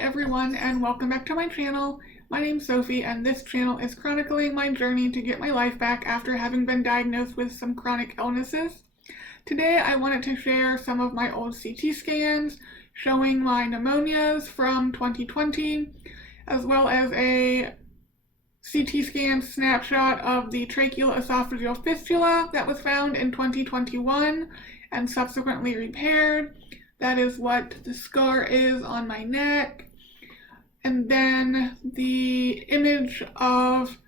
everyone, and welcome back to my channel. My name's Sophie, and this channel is chronicling my journey to get my life back after having been diagnosed with some chronic illnesses. Today I wanted to share some of my old CT scans showing my pneumonias from 2020, as well as a CT scan snapshot of the tracheoesophageal fistula that was found in 2021 and subsequently repaired. That is what the scar is on my neck. And then the image of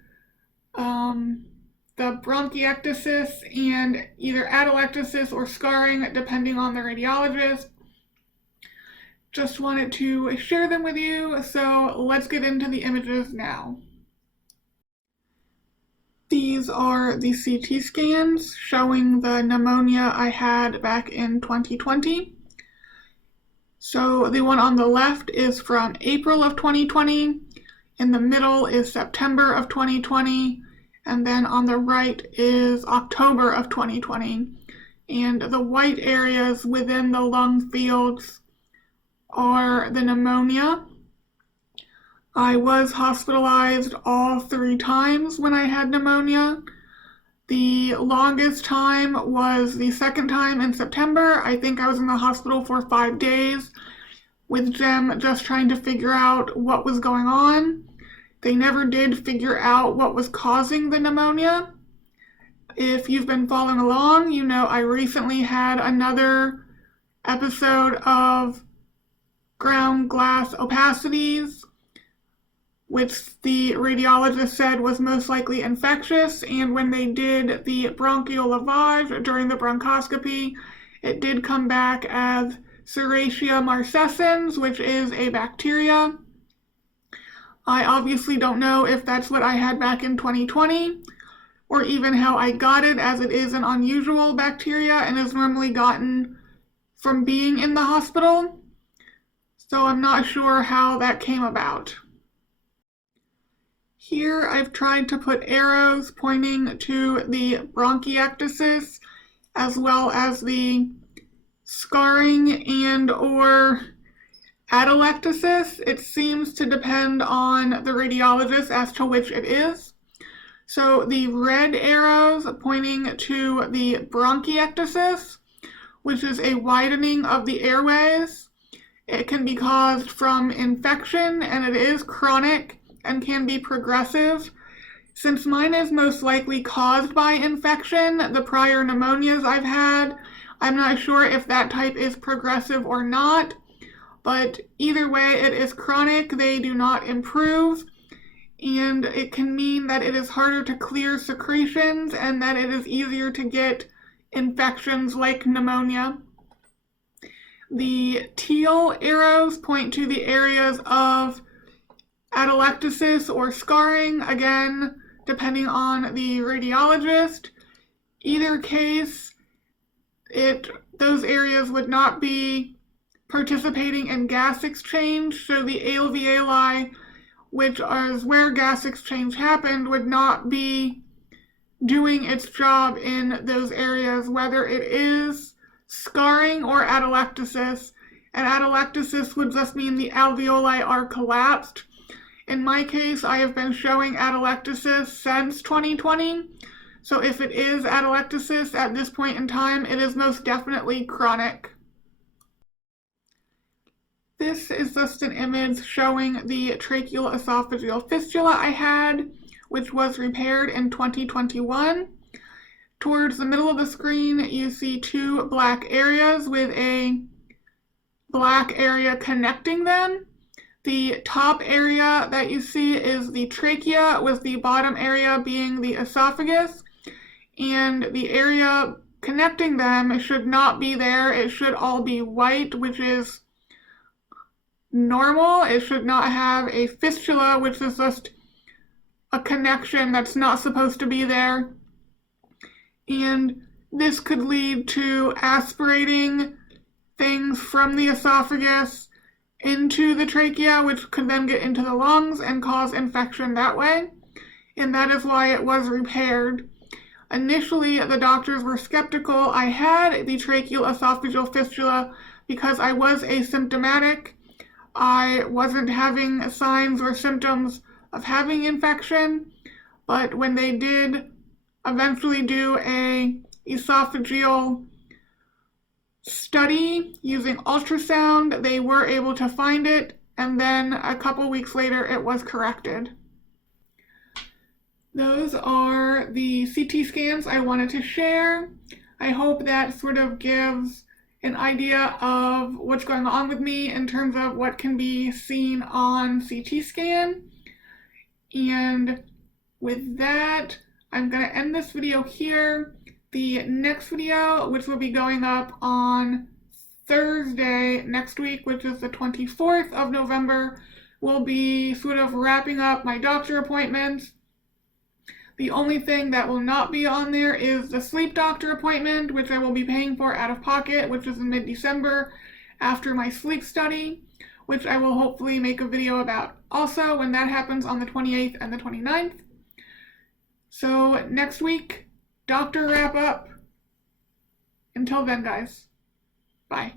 the bronchiectasis and either atelectasis or scarring, depending on the radiologist. Just wanted to share them with you, so let's get into the images now. These are the CT scans showing the pneumonia I had back in 2020. So the one on the left is from April of 2020, in the middle is September of 2020, and then on the right is October of 2020. And the white areas within the lung fields are the pneumonia. I was hospitalized all 3 times when I had pneumonia. The longest time was the second time in September. I think I was in the hospital for 5 days with them just trying to figure out what was going on. They never did figure out what was causing the pneumonia. If you've been following along, you know I recently had another episode of ground glass opacities, which the radiologist said was most likely infectious, and when they did the bronchial lavage during the bronchoscopy, it did come back as Serratia marcescens, which is a bacteria. I obviously don't know if that's what I had back in 2020, or even how I got it, as it is an unusual bacteria and is normally gotten from being in the hospital, so I'm not sure how that came about. Here I've tried to put arrows pointing to the bronchiectasis as well as the scarring and or atelectasis. It seems to depend on the radiologist as to which it is. So the red arrows pointing to the bronchiectasis, which is a widening of the airways. It can be caused from infection, and it is chronic and can be progressive. Since mine is most likely caused by infection, the prior pneumonias I've had, I'm not sure if that type is progressive or not, but either way it is chronic. They do not improve, and it can mean that it is harder to clear secretions and that it is easier to get infections like pneumonia. The teal arrows point to the areas of atelectasis or scarring, again, depending on the radiologist. Either case, those areas would not be participating in gas exchange, so the alveoli, which is where gas exchange happened, would not be doing its job in those areas, whether it is scarring or atelectasis. And atelectasis would just mean the alveoli are collapsed. In my case, I have been showing atelectasis since 2020, so if it is atelectasis at this point in time, it is most definitely chronic. This is just an image showing the tracheoesophageal fistula I had, which was repaired in 2021. Towards the middle of the screen, you see 2 black areas with a black area connecting them. The top area that you see is the trachea, with the bottom area being the esophagus, and the area connecting them should not be there. It should all be white, which is normal. It should not have a fistula, which is just a connection that's not supposed to be there. And this could lead to aspirating things from the esophagus into the trachea, which could then get into the lungs and cause infection that way, and that is why it was repaired. Initially, the doctors were skeptical I had the tracheal esophageal fistula because I was asymptomatic. I wasn't having signs or symptoms of having infection, but when they did eventually do a esophageal study using ultrasound, they were able to find it, and then a couple weeks later it was corrected. Those are the CT scans I wanted to share. I hope that sort of gives an idea of what's going on with me in terms of what can be seen on CT scan. And with that, I'm going to end this video here. The next video, which will be going up on Thursday next week, which is the 24th of November, will be sort of wrapping up my doctor appointments. The only thing that will not be on there is the sleep doctor appointment, which I will be paying for out of pocket, which is in mid-December after my sleep study, which I will hopefully make a video about also when that happens on the 28th and the 29th. So next week, doctor wrap up. Until then, guys, bye.